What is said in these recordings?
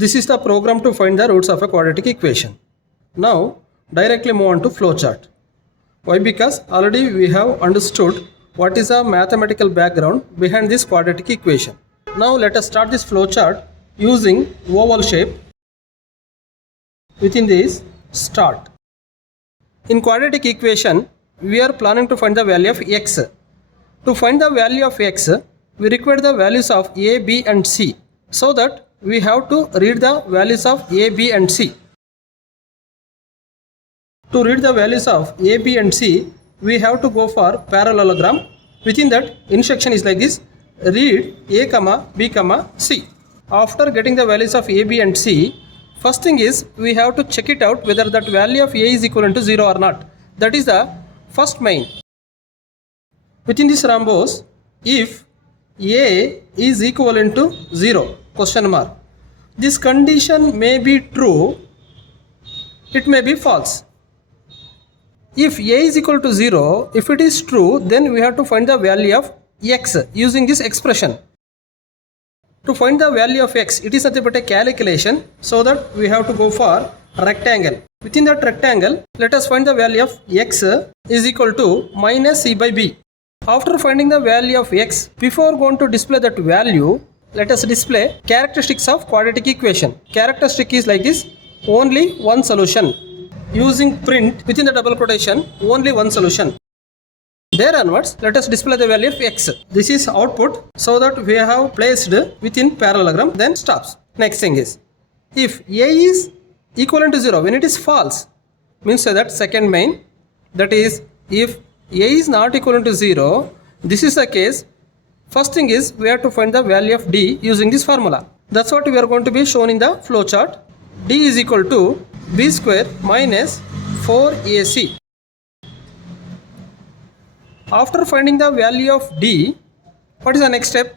This is the program to find the roots of a quadratic equation. Now directly move on to flowchart. Why? Because already we have understood what is the mathematical background behind this quadratic equation. Now let us start this flowchart using oval shape. Within this, start. In quadratic equation, we are planning to find the value of x. To find the value of x, we require the values of a, b and c. So that we have to read the values of a, b and c. To read the values of a, b and c, we have to go for parallelogram. Within that, instruction is like this: read a, b, c. After getting the values of a, b and c, first thing is we have to check it out whether that value of a is equivalent to 0 or not. That is the first main. Within this rhombus, if a is equivalent to 0, question mark, this condition may be true, it may be false. If a is equal to 0, if it is true, then we have to find the value of x using this expression. To find the value of x, it is nothing but a calculation, so that we have to go for rectangle. Within that rectangle, let us find the value of x is equal to minus c by b. After finding the value of x, before going to display that value, let us display characteristics of quadratic equation. Characteristic is like this: only one solution. Using print within the double quotation, only one solution. There onwards, let us display the value of x. This is output, so that we have placed within parallelogram, then stops. Next thing is, if a is equivalent to 0, when it is false, means that second main, that is, if a is not equivalent to 0, this is the case. First thing is we have to find the value of d using this formula. That's what we are going to be shown in the flowchart. D is equal to b square minus 4ac. After finding the value of d, what is the next step?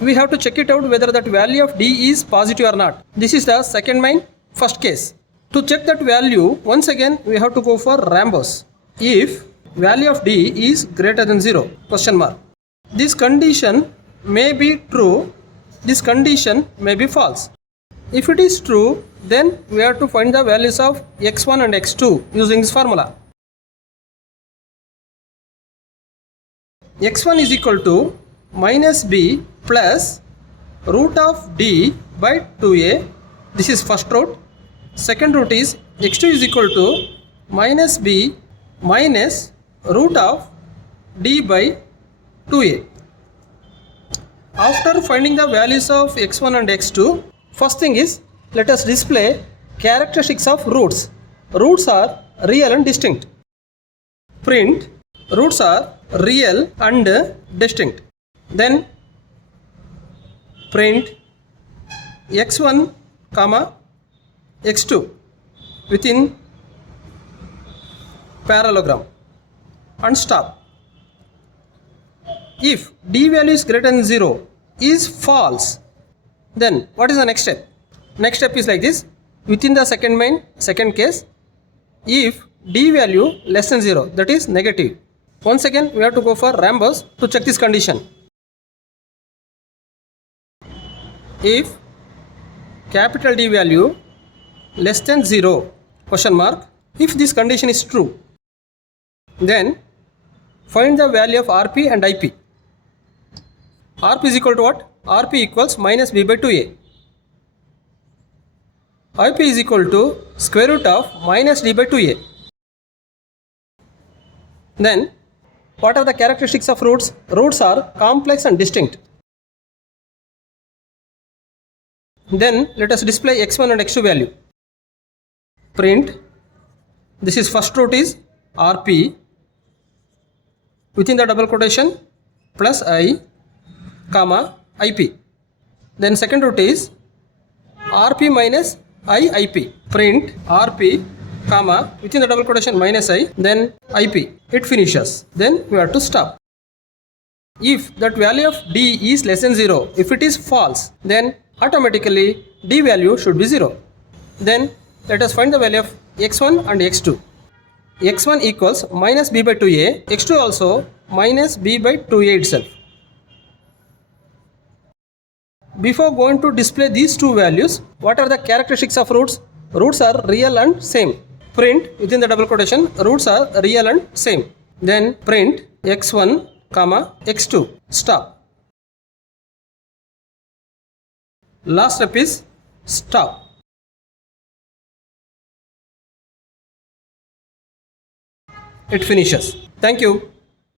We have to check it out whether that value of d is positive or not. This is the second main, first case. To check that value, once again we have to go for rhombus. If value of d is greater than 0, question mark, this condition may be true, this condition may be false. If it is true, then we have to find the values of x1 and x2 using this formula. x1 is equal to minus b plus root of d by 2a. This is first root. Second root is x2 is equal to minus b minus root of d by 2a. After finding the values of x1 and x2, first thing is let us display characteristics of roots. Roots are real and distinct. Print roots are real and distinct. Then print x1 comma x2 within parallelogram and stop. If d value is greater than 0 is false, then what is the next step? Next step is like this: within the second main, second case, if d value less than 0, that is negative. Once again we have to go for rhombus to check this condition. If capital D value less than 0, question mark, if this condition is true, then find the value of Rp and Ip. Rp is equal to what? Rp equals minus b by 2a. Ip is equal to square root of minus d by 2a. Then what are the characteristics of roots? Roots are complex and distinct. Then let us display x1 and x2 value. Print, this is first root is Rp within the double quotation plus I comma Ip. Then second root is Rp minus Iip. Print Rp comma within the double quotation minus I, then Ip. It finishes. Then we have to stop. If that value of d is less than 0, if it is false, then automatically d value should be 0. Then let us find the value of x1 and x2. x1 equals minus b by 2a, x2 also minus b by 2a itself. Before going to display these two values, what are the characteristics of roots? Roots are real and same. Print within the double quotation, roots are real and same. Then print x1 comma x2. Stop. Last step is stop. It finishes. Thank you.